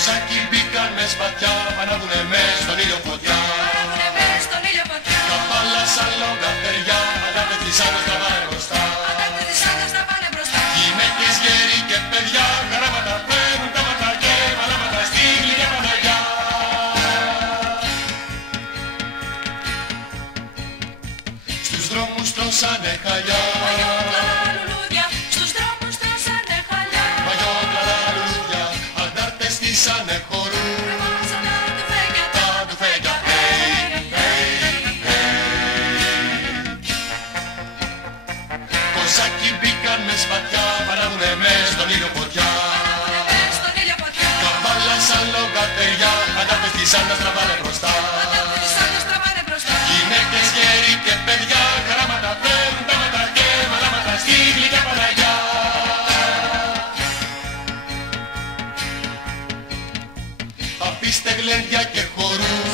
Κοσάκι μπήκαν με σπαθιά, πανάδουνε μες στον ήλιο φωτιά. Καβάλασαν λογατεριά, ανταπετήσαν ως τα πάνε μπροστά. Γυναίκες, γέροι και παιδιά, χαράματα παίρνουν τάματα και μαλάματα στη γλυκιά Παναγιά. Στους δρόμους τρώσανε χαλιά, στήσανε χορού, τα τουφέκια, hey, hey, hey. Κοσάκι μπήκαν με σπαθιά, παράδουνε μες στον ήλιο φωτιά. Καβάλασαν λογατεριά, ανταπαιστήσαν να στραβάνε μπροστά. Γυναίκες, γέροι και παιδιά, χαράματα παίρνουν τάματα και μαλάματα στη γλυκιά Παναγιά. Αφήστε γλέντια και χορούς,